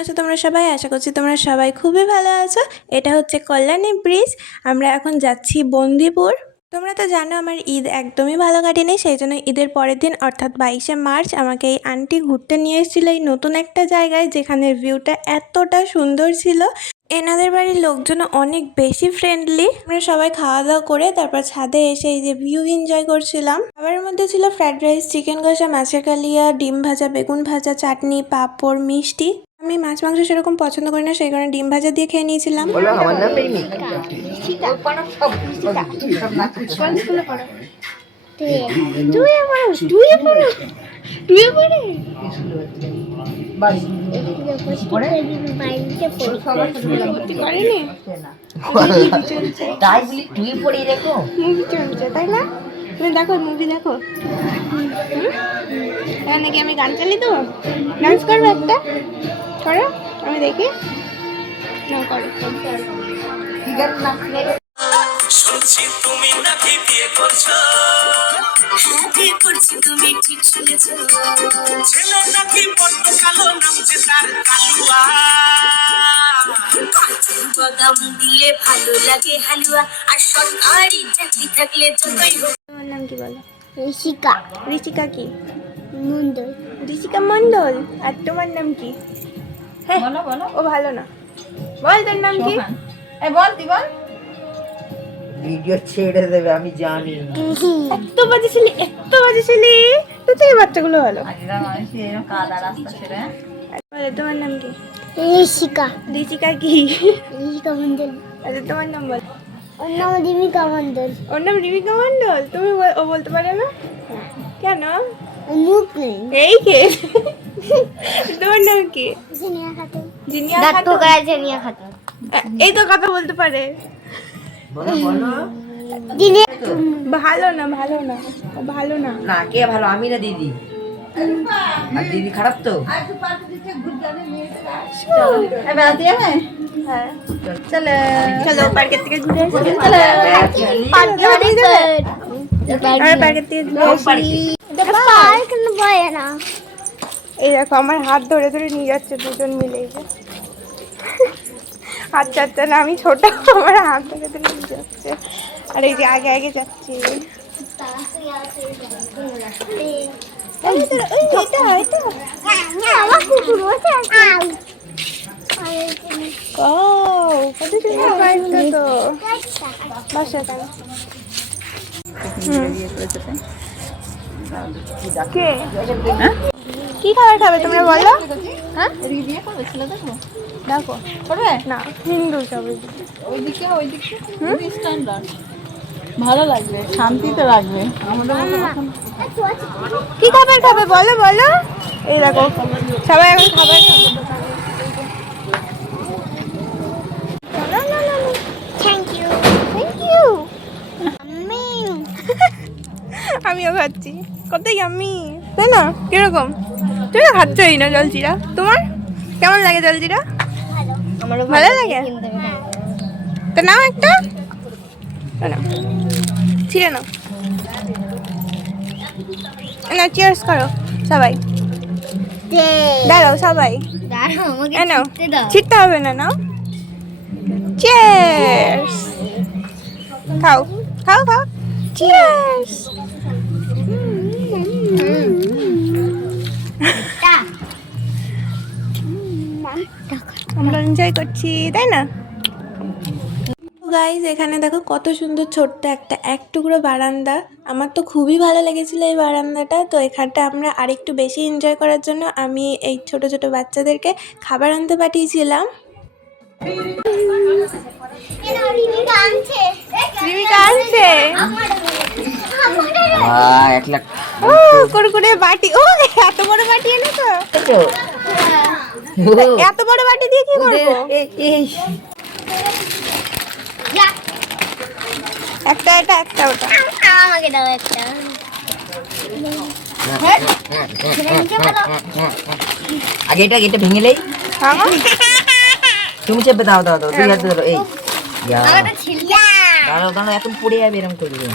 আছো তোমরা সবাই? আশা করছি তোমরা সবাই খুবই ভালো আছো। এটা হচ্ছে কল্যাণী ব্রিজ। আমরা এখন যাচ্ছি বন্দিপুর। তোমরা তো জানো আমার ঈদ একদমই ভালো কাটেনি, সেই জন্য ঈদের পরের দিন অর্থাৎ 22শে মার্চ আমাকে এই আন্টি ঘুরতে নিয়ে এসেছিলো এই নতুন একটা জায়গায়, যেখানে ভিউটা এতটা সুন্দর ছিল। এনাদের বাড়ির লোকজন অনেক বেশি ফ্রেন্ডলি। আমরা সবাই খাওয়া দাওয়া করে তারপর ছাদে এসে এই যে ভিউ এনজয় করছিলাম। খাবারের মধ্যে ছিল ফ্রাইড রাইস, চিকেন কষা, মাছের কালিয়া, ডিম ভাজা, বেগুন ভাজা, চাটনি, পাঁপড়, মিষ্টি। আমি মাছ মাংস সেরকম পছন্দ করি না, সেই কারণে ডিম ভাজা দিয়ে খেয়ে নিয়েছিলাম। তাই না? তুমি দেখো মুভি দেখো নাকি আমি গান চালিয়ে দেবো? ডান্স করবো একটা? করো, আমি দেখি। না করো। শুনছি তুমি নাকি বিয়ে করছো? হ্যাঁ, বিয়ে করছি, তুমি ঠিক শুনেছো। ছেলে নাকি বড্ড কালো, নাম যে তার কালুয়া। বাদাম দিলে ভালো লাগে হালুয়া, আর সরকারি চাকরি থাকলে যতই হোক। তোমার নাম কি বলো? ঋষিকা। ঋষিকা কি? মন্ডল। ঋষিকা মন্ডল। আর তোমার নাম কি? হ্যাঁ বলো বলো। ও ভালো না, বল তোর নাম কি? এই বল, তুই বল। ভিডিও ছেড়ে দেবে আমি জানি। এত বাজে ছিলি তো, এই বাচ্চাগুলো ভালো। তোমার নাম কি? ঋষিকা। ঋষিকা কি? ঋষিকা মন্ডল। আচ্ছা তোমার নাম বল। ওর নাম রিমিকা মন্ডল। ওর নাম রিমিকা মন্ডল। তুমি ও বলতে পারো না কেন? মুখ নেই। এই কে? তোমার নাম কি? জিনিয়া খাতুন। জিনিয়া খাতুন। জিনিয়া খাতুন। এই তো কথা বলতে পারে। বলো বলো। ভালো না ভালো না। না কে ভালো, আমি না দিদি? আর দিদি খারাপ তো? চলো পার্কের থেকে ঘুরে আসি। পার্কের থেকে এই দেখো আমার হাত ধরে ধরে নিয়ে যাচ্ছে দুজন মিলে। আচ্ছা আচ্ছা, না আমি ছোট, আমার হাত ধরে ধরে নিয়ে যাচ্ছে। আর এই যে আগে আগে যাচ্ছে। কি খাবার খাবে তোমরা বলো? হ্যাঁ দেখো করবে না, হিন্দু সবাই ওইদিকে ভালো লাগবে, শান্তিতে লাগবে। কি খাবার খাবে বলো বলো? এই দেখো সবাই এখন খাবার খাবে। আমিও খাচ্ছি, কতই আমি তাই না? কিরকম তুমি না খাচ্ছই না জলজিরা? তোমার কেমন লাগে জলজিরা? ভালো লাগে তো, নাও একটা ছিঁড়ে নাও। না চিয়ার্স করো সবাই, দাঁড়াও সবাই, নাও ছিটতে হবে না, নাও চিয়ার্স। খাও খাও খাও, চিয়ার্স। আমরা এনজয় করছি তাই না গাইজ? এখানে দেখো কত সুন্দর ছোট্ট একটা এক টুকরো বারান্দা। আমার তো খুবই ভালো লেগেছিল এই বারান্দাটা। তো এখানটা আমরা আরেকটু বেশি এনজয় করার জন্য আমি এই ছোট ছোট বাচ্চাদেরকে খাবার আনতে পাঠিয়েছিলাম। কুরকুরে বাটি, ও এত বড় বাটি এনেছো? এত বড় বাটি দিয়ে কি করবো? একটা এটা একটা ওটা। আমাকে দাও একটা। আগে এটা ভেঙে নেই। তুমি চেপে দাও দাও দাও, দুই হাতে ধরো। এই দাঁড়াও দাঁড়াও, এখন পড়ে যাবে এরকম করবে,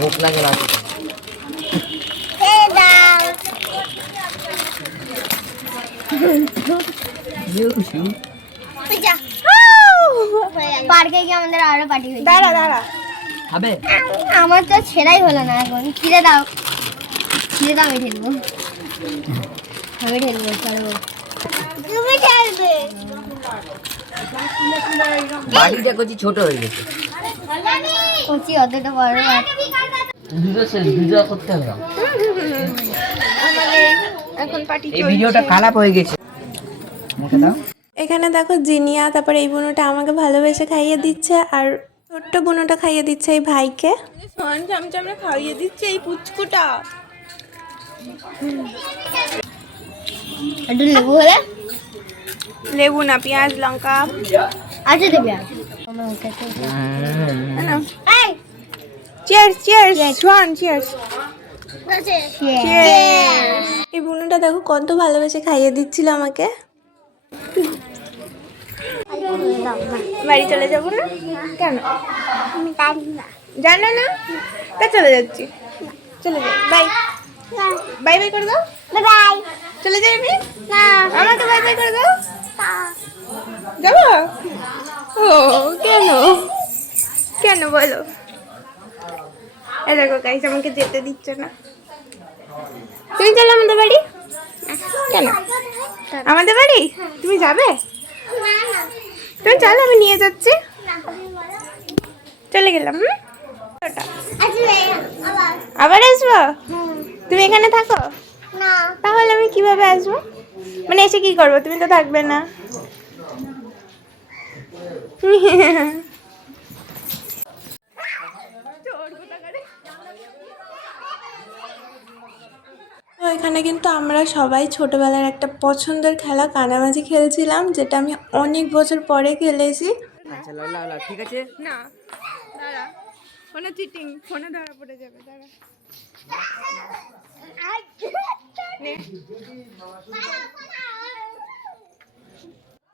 মুখ লাগে না। পার্কে গিয়ে আমাদের আরো পার্টি হয়েছে। দাঁড়া দাঁড়া খাবে? আমার তো ছেড়াই হলো না এখন। খিদে দাও, খিদে দাও, আমি ঠেলবো, আমি ঠেলবো, ছাড়বো। তুমি ঠেলবে। বাড়িটা কচি ছোট হয়ে গেছে। কচি অতটা বড় না। ভিডিও শেষ, ভিডিও করতে হবে না। আমাদের এখন পার্টি এই ভিডিওটা খারাপ হয়ে গেছে। মুখে দাও। এখানে দেখো জিনিয়া, তারপরে এই বুনোটা আমাকে ভালোবেসে খাইয়ে দিচ্ছে, আর ছোট্ট বুনোটা খাইয়ে দিচ্ছে এই ভাইকে। চামচামে খাইয়ে দিচ্ছে এই পুচকুটা। একটু লেবু হলে? লেবু না, পেঁয়াজ লঙ্কা। আচ্ছা দেবে। চিয়ার্স চিয়ার্স সোয়ান চিয়ার্স। এই বুনোটা দেখো কত ভালোবেসে খাইয়ে দিচ্ছিল আমাকে। বাড়ি চলে যাবো না? কেন? জানো না? তা চলে যাচ্ছি। চলে যাই। বাই বাই বাই করে দাও। বাই। চলে যাবি? না, আমাকে বাই বাই করে দাও। যাবো? ও কেন? কেন বলো? এই দেখো গাইস, আমাকে যেতে দিচ্ছে না। তুমি চলো আমাদের বাড়ি। কেন? আমাদের বাড়ি তুমি যাবে? তুমি চলো, আমি নিয়ে যাচ্ছি। চলে গেলাম। আবার আসবো? তুমি এখানে থাকো? তাহলে আমি কিভাবে আসবো? মানে এসে কি করবো? তুমি তো থাকবে না। তো এখানে কিন্তু আমরা সবাই ছোটবেলার একটা পছন্দের খেলা কানামাছি খেলছিলাম, যেটা আমি অনেক বছর পরে খেলেছি। আচ্ছা লালা ঠিক আছে। না দাঁড়া, ফোনে চিটিং, ফোনে ধরা পড়ে যাবে। দাঁড়া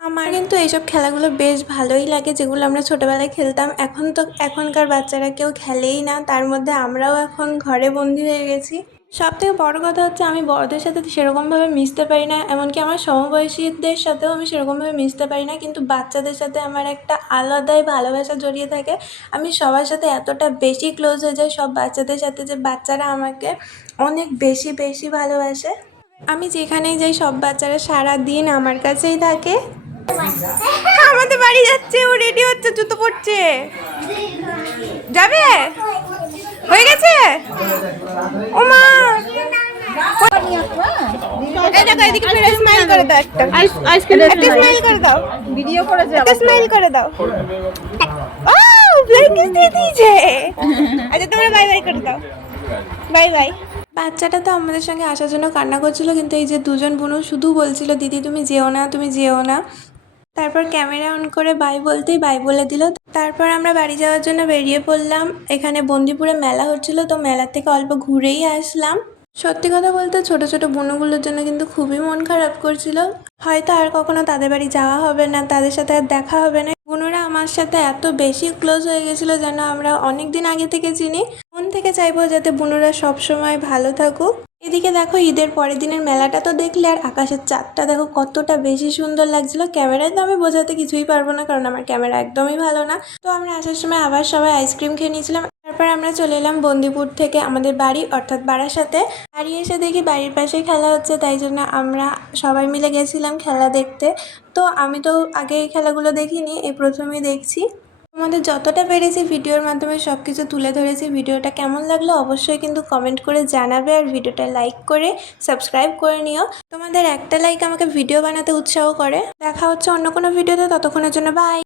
আমার কিন্তু এইসব খেলাগুলো বেশ ভালোই লাগে, যেগুলো আমরা ছোটবেলায় খেলতাম। এখন তো এখনকার বাচ্চারা কেউ খেলেই না, তার মধ্যে আমরাও এখন ঘরে বন্দি হয়ে গেছি। সব থেকে বড় কথা হচ্ছে, আমি বড়দের সাথে সেরকমভাবে মিশতে পারি না, এমনকি আমার সমবয়সীদের সাথেও আমি সেরকমভাবে মিশতে পারি না। কিন্তু বাচ্চাদের সাথে আমার একটা আলাদাই ভালোবাসা জড়িয়ে থাকে। আমি সবার সাথে এতটা বেশি ক্লোজ হয়ে যাই সব বাচ্চাদের সাথে, যে বাচ্চারা আমাকে অনেক বেশি বেশি ভালোবাসে। আমি যেখানেই যাই সব বাচ্চারা সারা দিন আমার কাছেই থাকে। আমাদের বাড়ি যাচ্ছে, ও রেডি হচ্ছে, জুতো পরছে। যাবে? হয়ে গেছে? ও মা, এই দেখো, এদিকে ফিরে স্মাইল করে দাও একটা। একটা স্মাইল করে দাও। ভিডিও করে যাও। একটা স্মাইল করে দাও। ও ফ্লাইং কিস দিয়ে দিয়েছে। আচ্ছা তোমরা বাই বাই করে দাও। Bye bye. বাচ্চাটা তো আমাদের সঙ্গে আসার জন্য কান্না করছিল, কিন্তু এই যে দুজন বোনও শুধু বলছিল, দিদি তুমি যেও না, তুমি যেও না। তারপর ক্যামেরা অন করে বাই বলতেই বাই বলে দিল। তারপর আমরা বাড়ি যাওয়ার জন্য বেরিয়ে পড়লাম। এখানে বন্দিপুরে মেলা হচ্ছিল, তো মেলা থেকে অল্প ঘুরেই আসলাম। সত্যি কথা বলতে ছোট ছোট বোনগুলোর জন্য কিন্তু খুবই মন খারাপ করছিল। হয়তো আর কখনো তাদের বাড়ি যাওয়া হবে না, তাদের সাথে আর দেখা হবে না। বোনরা আমার সাথে এত বেশি ক্লোজ হয়ে গেছিলো যেন আমরা অনেক দিন আগে থেকে চিনি। মন থেকে চাইবো যাতে বোনরা সবসময় ভালো থাকুক। এদিকে দেখো, ঈদের পরের দিনের মেলাটা তো দেখলে, আর আকাশের চাঁদটা দেখো কতটা বেশি সুন্দর লাগছিল। ক্যামেরায় তো আমি বোঝাতে কিছুই পারবো না, কারণ আমার ক্যামেরা একদমই ভালো না। তো আমরা আসার সময় আবার সবাই আইসক্রিম খেয়ে নিয়েছিলাম। তারপর আমরা চলে এলাম বন্দিপুর থেকে আমাদের বাড়ি, অর্থাৎ বারাসাতে। বাড়ি এসে দেখি বাড়ির পাশে খেলা হচ্ছে, তাই জন্য আমরা সবাই মিলে গেছিলাম খেলা দেখতে। তো আমি তো আগে এই খেলাগুলো দেখিনি, এই প্রথমেই দেখছি। তোমাদের যতটা পেরেছি ভিডিওর মাধ্যমে সব কিছু তুলে ধরেছি। ভিডিওটা কেমন লাগলো অবশ্যই কিন্তু কমেন্ট করে জানাবে, আর ভিডিওটা লাইক করে সাবস্ক্রাইব করে নিও। তোমাদের একটা লাইক আমাকে ভিডিও বানাতে উৎসাহ করে। দেখা হচ্ছে অন্য কোনো ভিডিওতে, ততক্ষণের জন্য বাই।